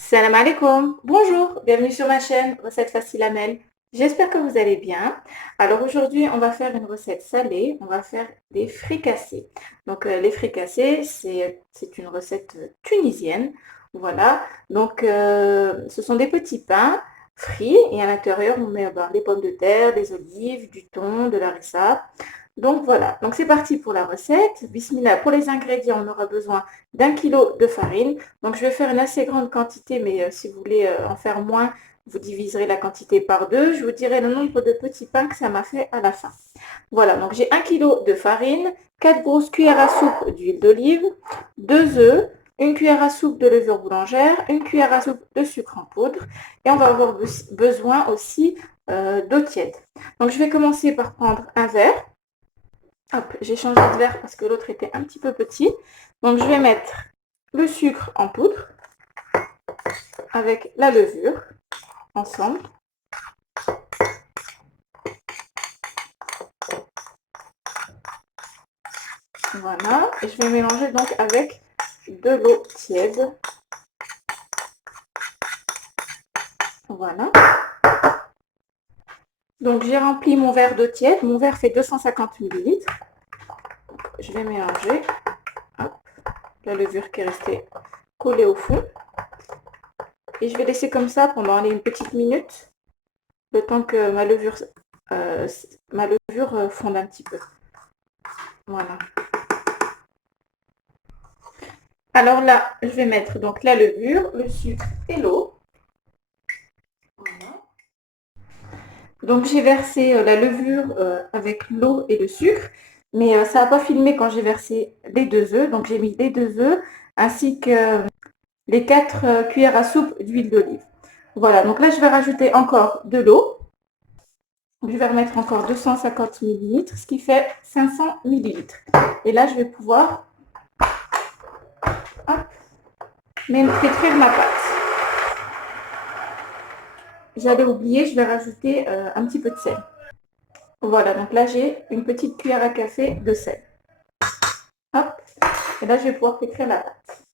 Salam alaikum, bonjour, bienvenue sur ma chaîne Recette Facile Amel. J'espère que vous allez bien. Alors aujourd'hui, on va faire une recette salée, on va faire des fricassés. Donc les fricassés, c'est une recette tunisienne. Voilà, donc ce sont des petits pains frits et à l'intérieur, on met des pommes de terre, des olives, du thon, de la harissa. Donc voilà, donc c'est parti pour la recette. Bismillah, pour les ingrédients, on aura besoin d'1 kilo de farine. Donc je vais faire une assez grande quantité, mais si vous voulez en faire moins, vous diviserez la quantité par deux. Je vous dirai le nombre de petits pains que ça m'a fait à la fin. Voilà, donc j'ai 1 kilo de farine, 4 grosses cuillères à soupe d'huile d'olive, 2 œufs, une cuillère à soupe de levure boulangère, une cuillère à soupe de sucre en poudre. Et on va avoir besoin aussi d'eau tiède. Donc je vais commencer par prendre un verre. Hop, j'ai changé de verre parce que l'autre était un petit peu petit. Donc je vais mettre le sucre en poudre avec la levure ensemble. Voilà, et je vais mélanger donc avec de l'eau tiède. Voilà. Donc j'ai rempli mon verre d'eau tiède. Mon verre fait 250 ml. Je vais mélanger. Hop, la levure qui est restée collée au fond. Et je vais laisser comme ça pendant une petite minute, le temps que ma levure fonde un petit peu. Voilà. Alors là, je vais mettre donc la levure, le sucre et l'eau. Voilà. Donc j'ai versé la levure avec l'eau et le sucre, mais ça n'a pas filmé quand j'ai versé les 2 œufs. Donc j'ai mis les 2 œufs ainsi que les 4 cuillères à soupe d'huile d'olive. Voilà, donc là je vais rajouter encore de l'eau. Je vais remettre encore 250 ml, ce qui fait 500 ml. Et là je vais pouvoir pétrir ma pâte. J'allais oublier, je vais rajouter un petit peu de sel. Voilà, donc là j'ai une petite cuillère à café de sel. Hop, et là je vais pouvoir pétrir la pâte.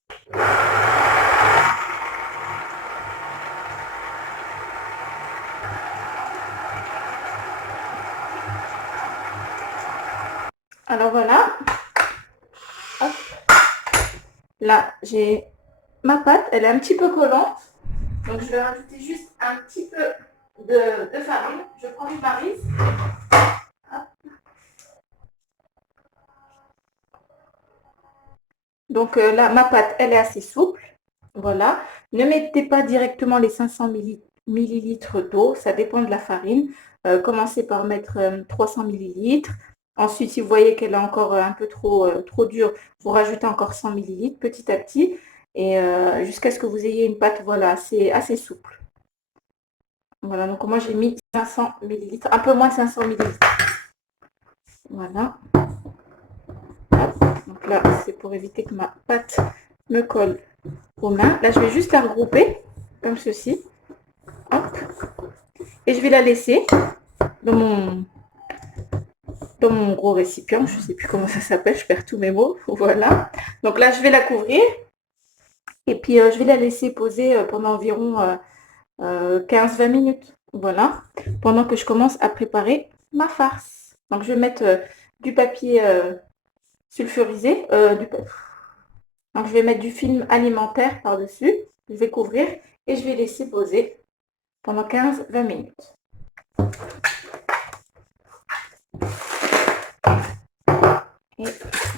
Alors voilà, hop. Là j'ai ma pâte, elle est un petit peu collante, donc je vais rajouter juste un petit peu de farine. Je prends du maryse. Donc là, ma pâte, elle est assez souple. Voilà. Ne mettez pas directement les 500 millilitres d'eau, ça dépend de la farine. Commencez par mettre 300 millilitres. Ensuite, si vous voyez qu'elle est encore un peu trop dure, vous rajoutez encore 100 millilitres petit à petit et jusqu'à ce que vous ayez une pâte voilà, assez souple. Voilà, donc moi j'ai mis 500 millilitres, un peu moins de 500 millilitres. Voilà. Donc là, c'est pour éviter que ma pâte me colle aux mains. Là, je vais juste la regrouper comme ceci. Hop. Et je vais la laisser dans mon gros récipient. Je ne sais plus comment ça s'appelle, je perds tous mes mots. Voilà. Donc là, je vais la couvrir. Et puis, je vais la laisser poser pendant environ 15-20 minutes. Voilà. Pendant que je commence à préparer ma farce. Donc, je vais mettre du papier sulfurisé. Donc, je vais mettre du film alimentaire par-dessus. Je vais couvrir et je vais laisser poser pendant 15-20 minutes. Et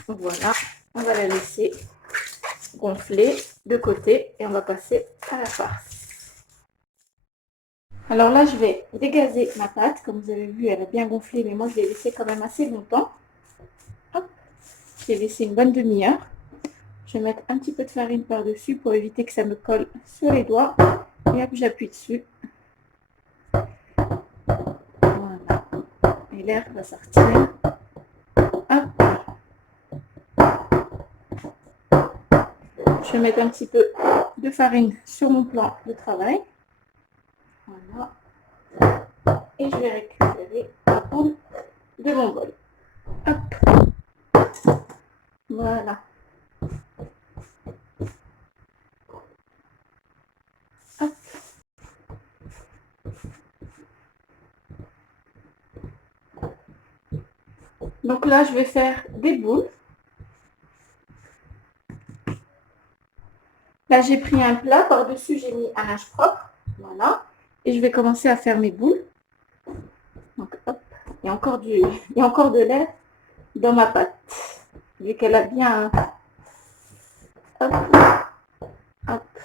voilà, on va la laisser gonfler de côté et on va passer à la farce. Alors là, je vais dégazer ma pâte. Comme vous avez vu, elle a bien gonflé, mais moi, je l'ai laissée quand même assez longtemps. Hop, je l'ai laissé une bonne demi-heure. Je vais mettre un petit peu de farine par-dessus pour éviter que ça me colle sur les doigts. Et hop, j'appuie dessus. Voilà. Et l'air va sortir. Hop. Je vais mettre un petit peu de farine sur mon plan de travail. Voilà. Et je vais récupérer la poule de mon bol. Hop. Voilà. Donc là, je vais faire des boules. Là, j'ai pris un plat. Par-dessus, j'ai mis un linge propre. Voilà. Et je vais commencer à faire mes boules. Donc, hop. Il y a encore il y a encore de l'air dans ma pâte. Vu qu'elle a bien... Hop. Hop.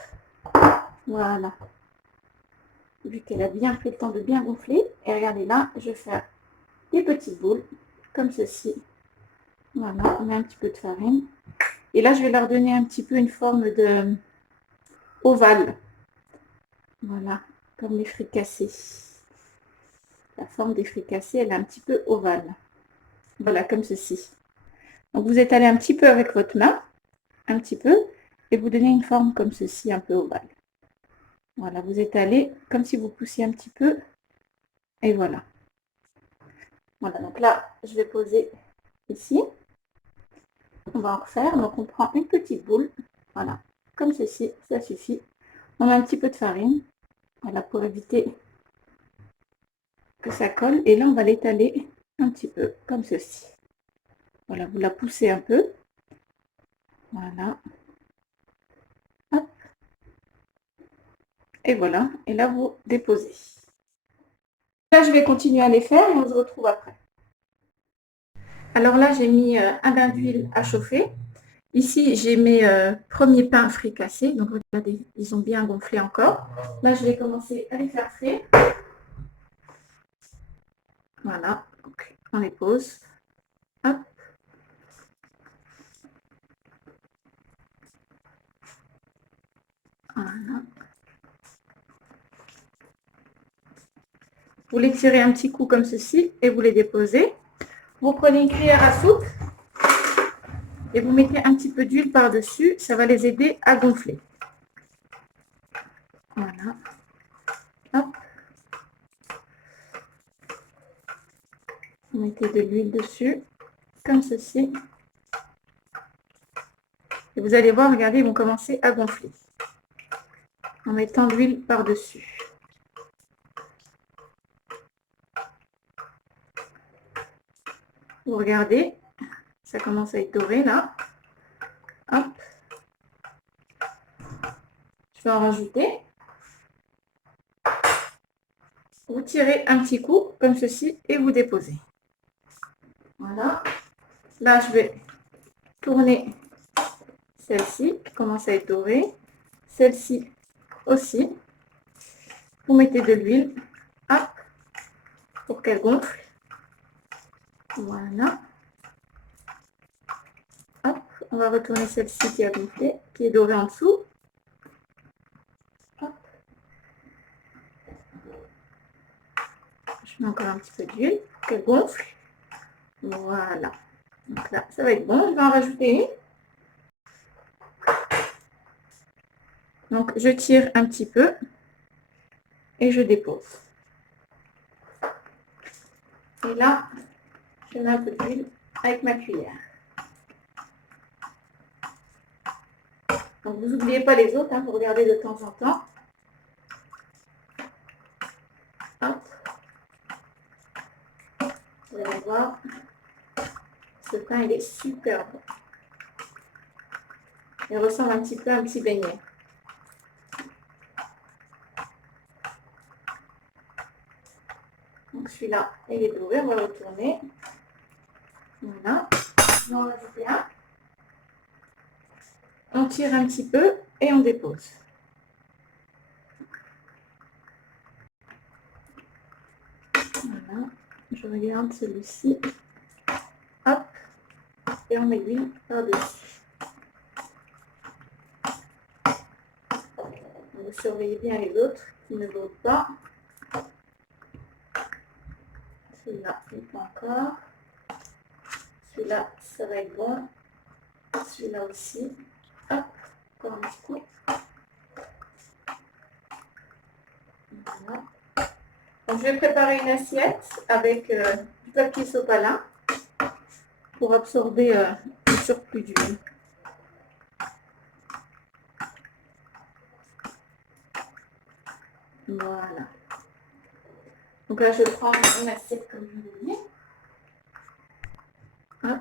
Voilà. Vu qu'elle a bien pris le temps de bien gonfler. Et regardez là, je vais faire des petites boules. Comme ceci. Voilà. On met un petit peu de farine. Et là, je vais leur donner un petit peu une forme de ovale. Voilà. Comme les fricassés. La forme des fricassés, elle est un petit peu ovale. Voilà, comme ceci. Donc, vous étalez un petit peu avec votre main, un petit peu, et vous donnez une forme comme ceci, un peu ovale. Voilà, vous étalez comme si vous poussiez un petit peu, et voilà. Voilà, donc là, je vais poser ici. On va en refaire. Donc, on prend une petite boule, voilà, comme ceci, ça suffit. On met un petit peu de farine, voilà, pour éviter que ça colle. Et là, on va l'étaler un petit peu, comme ceci. Voilà, vous la poussez un peu. Voilà. Hop. Et voilà. Et là, vous déposez. Là, je vais continuer à les faire et on se retrouve après. Alors là, j'ai mis un bain d'huile à chauffer. Ici, j'ai mes premiers pains fricassés. Donc, regardez, ils ont bien gonflé encore. Là, je vais commencer à les faire frire. Voilà. Donc, on les pose. Hop. Voilà. Vous les tirez un petit coup comme ceci et vous les déposez. Vous prenez une cuillère à soupe et vous mettez un petit peu d'huile par-dessus. Ça va les aider à gonfler. Voilà. Hop. Vous mettez de l'huile dessus, comme ceci. Et vous allez voir, regardez, ils vont commencer à gonfler. En mettant de l'huile par-dessus. Vous regardez, ça commence à être doré là. Hop. Je vais en rajouter. Vous tirez un petit coup, comme ceci, et vous déposez. Voilà. Là, je vais tourner celle-ci, qui commence à être dorée. Celle-ci aussi. Vous mettez de l'huile, hop, pour qu'elle gonfle. Voilà. Hop, on va retourner celle-ci qui a gonflé, qui est dorée en dessous. Hop. Je mets encore un petit peu d'huile pour qu'elle gonfle. Voilà. Donc là, ça va être bon. Je vais en rajouter une. Donc, je tire un petit peu et je dépose. Et là, je mets un peu d'huile avec ma cuillère. Donc, vous n'oubliez pas les autres, hein, vous regardez de temps en temps. Hop. Vous allez voir, ce pain, il est super bon. Il ressemble un petit peu à un petit beignet. Donc, celui-là, il est doré, on va le retourner. Voilà. On va rajouter un. On tire un petit peu et on dépose. Voilà. Je regarde celui-ci. Hop. Et on met l'huile par-dessus. Vous surveillez bien les autres qui ne votent pas. Celui-là, il pas encore. Celui-là, ça va être bon. Celui-là aussi. Hop, encore un petit coup. Voilà. Donc, je vais préparer une assiette avec du papier sopalin pour absorber le surplus d'huile. Voilà. Donc là, je prends une assiette comme je vous l'ai dit. Hop.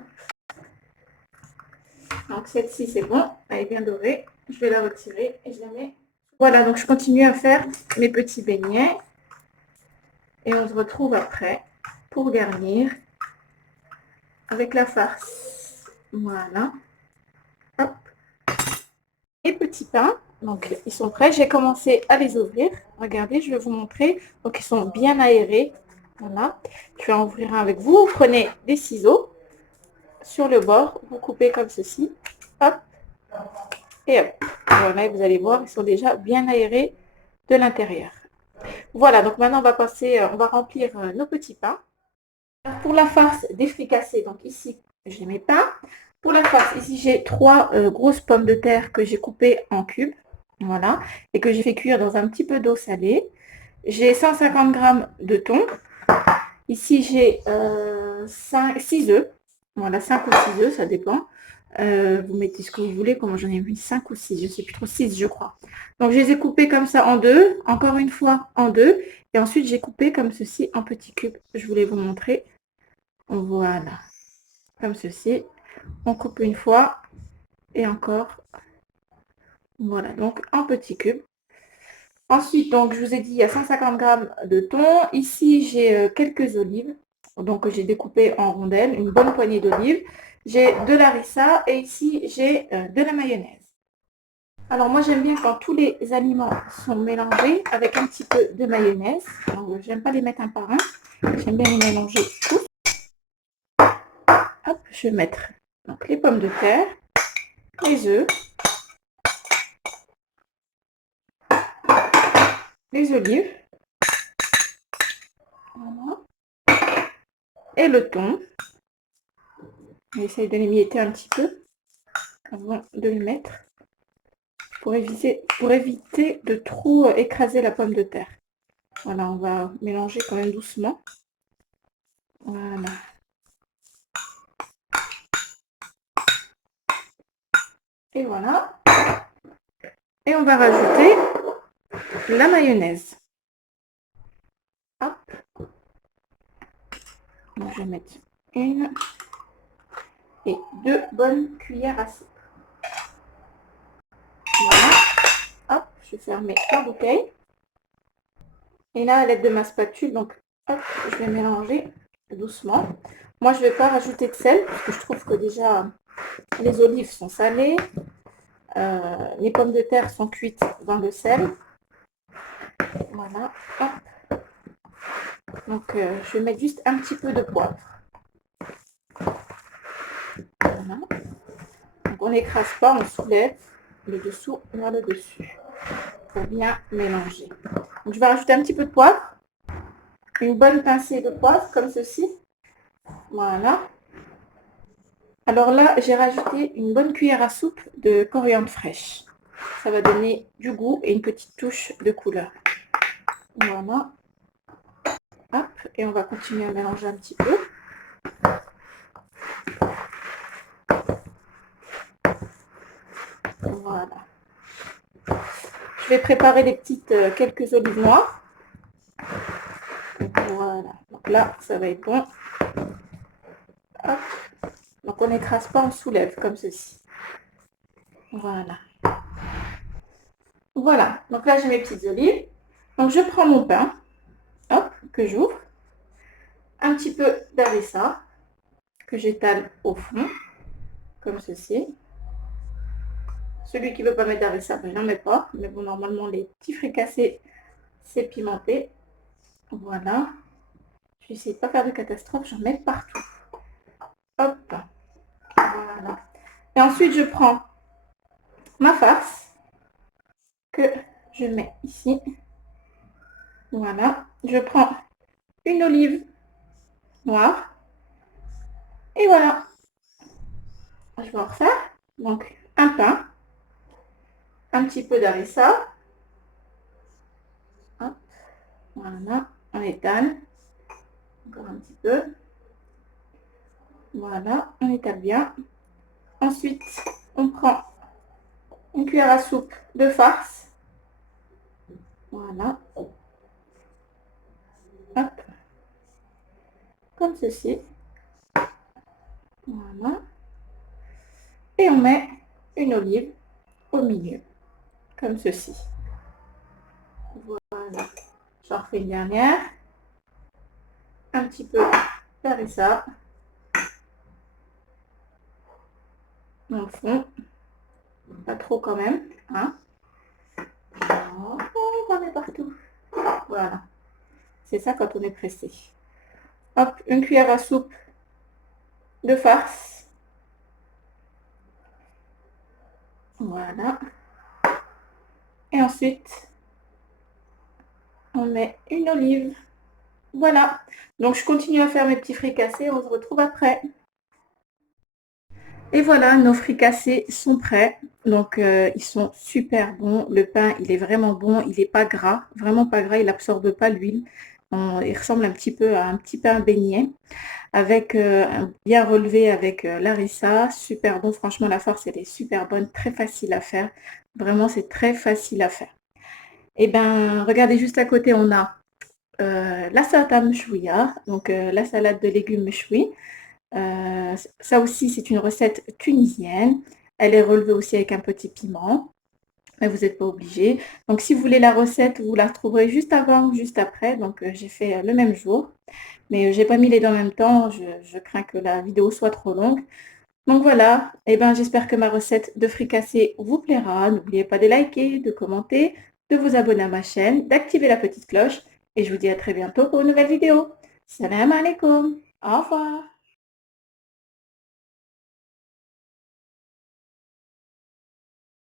Donc celle-ci, c'est bon, elle est bien dorée. Je vais la retirer et je la mets. Voilà, donc je continue à faire mes petits beignets. Et on se retrouve après pour garnir avec la farce. Voilà. Hop. Les petits pains, donc ils sont prêts. J'ai commencé à les ouvrir. Regardez, je vais vous montrer. Donc ils sont bien aérés. Voilà. Je vais en ouvrir un avec vous. Vous prenez des ciseaux sur le bord, vous coupez comme ceci. Hop. Et hop. Voilà, vous allez voir, ils sont déjà bien aérés de l'intérieur. Voilà, donc maintenant on va passer, on va remplir nos petits pains. Alors, pour la farce des fricassés, donc ici j'ai mes pains. Pour la farce, ici j'ai 3 grosses pommes de terre que j'ai coupées en cubes, voilà, et que j'ai fait cuire dans un petit peu d'eau salée. J'ai 150 g de thon. Ici j'ai 6 œufs, voilà, 5 ou 6 œufs, ça dépend. Vous mettez ce que vous voulez, comment j'en ai mis 5 ou 6, je ne sais plus trop, 6 je crois. Donc je les ai coupés comme ça en deux, encore une fois en deux, et ensuite j'ai coupé comme ceci en petits cubes. Je voulais vous montrer. Voilà, comme ceci. On coupe une fois et encore. Voilà, donc en petits cubes. Ensuite, donc je vous ai dit, il y a 150 g de thon. Ici, j'ai quelques olives, donc j'ai découpé en rondelles, une bonne poignée d'olives. J'ai de la harissa et ici, j'ai de la mayonnaise. Alors moi, j'aime bien quand tous les aliments sont mélangés avec un petit peu de mayonnaise. J'aime pas les mettre un par un. J'aime bien les mélanger tous. Hop, je vais mettre donc, les pommes de terre, les œufs, les olives, voilà, et le thon. J'essaye de les mietter un petit peu avant de le mettre pour éviter de trop écraser la pomme de terre. Voilà, on va mélanger quand même doucement. Voilà. Et voilà. Et on va rajouter la mayonnaise. Hop. Donc, je vais mettre une et 2 bonnes cuillères à soupe. Voilà. Hop, je vais fermer la bouteille. Et là, à l'aide de ma spatule, donc hop, je vais mélanger doucement. Moi, je ne vais pas rajouter de sel parce que je trouve que déjà les olives sont salées. Les pommes de terre sont cuites dans le sel. Voilà. Hop. Donc, je vais mettre juste un petit peu de poivre. Voilà. Donc, on n'écrase pas, on soulève le dessous vers le dessus pour bien mélanger. Donc, je vais rajouter un petit peu de poivre. Une bonne pincée de poivre, comme ceci. Voilà. Alors là, j'ai rajouté une bonne cuillère à soupe de coriandre fraîche. Ça va donner du goût et une petite touche de couleur. Voilà. Hop, et on va continuer à mélanger un petit peu. Voilà. Je vais préparer les petites quelques olives noires. Voilà. Donc là, ça va être bon. Hop. Donc on n'écrase pas, on soulève comme ceci. Voilà. Voilà. Donc là, j'ai mes petites olives. Donc je prends mon pain. Hop, que j'ouvre. Un petit peu d'harissa que j'étale au fond, comme ceci. Celui qui ne veut pas mettre d'harissa, ben, je n'en mets pas. Mais bon, normalement, les petits fricassés, c'est pimenté. Voilà. Je vais essayer de ne pas faire de catastrophe, j'en mets partout. Hop. Voilà. Et ensuite, je prends ma farce que je mets ici. Voilà. Je prends une olive noire. Et voilà. Je vais en refaire. Donc, un pain. Un petit peu d'harissa. Voilà. On étale. Encore un petit peu. Voilà. On étale bien. Ensuite, on prend une cuillère à soupe de farce. Voilà. Hop. Comme ceci. Voilà. Et on met une olive au milieu, comme ceci. Voilà. J'en refais une dernière. Un petit peu d'harissa dans le fond. Pas trop quand même. Hein. Oh, on en met partout. Voilà. C'est ça quand on est pressé. Hop, une cuillère à soupe de farce. Voilà. Et ensuite, on met une olive. Voilà. Donc, je continue à faire mes petits fricassés. On se retrouve après. Et voilà, nos fricassés sont prêts. Donc, ils sont super bons. Le pain, il est vraiment bon. Il n'est pas gras. Vraiment pas gras. Il n'absorbe pas l'huile. Il ressemble un petit peu à un petit pain beignet. Avec bien relevé avec l'harissa. Super bon. Franchement, la farce, elle est super bonne. Très facile à faire. Vraiment, c'est très facile à faire. Et ben, regardez juste à côté, on a la salade meshouia, donc la salade de légumes méchoui. Ça aussi, c'est une recette tunisienne. Elle est relevée aussi avec un petit piment, mais vous n'êtes pas obligé. Donc, si vous voulez la recette, vous la retrouverez juste avant ou juste après. Donc, j'ai fait le même jour, mais j'ai pas mis les deux en même temps. Je crains que la vidéo soit trop longue. Donc voilà, et ben, j'espère que ma recette de fricassé vous plaira. N'oubliez pas de liker, de commenter, de vous abonner à ma chaîne, d'activer la petite cloche. Et je vous dis à très bientôt pour une nouvelle vidéo. Salam alaikum. Au revoir.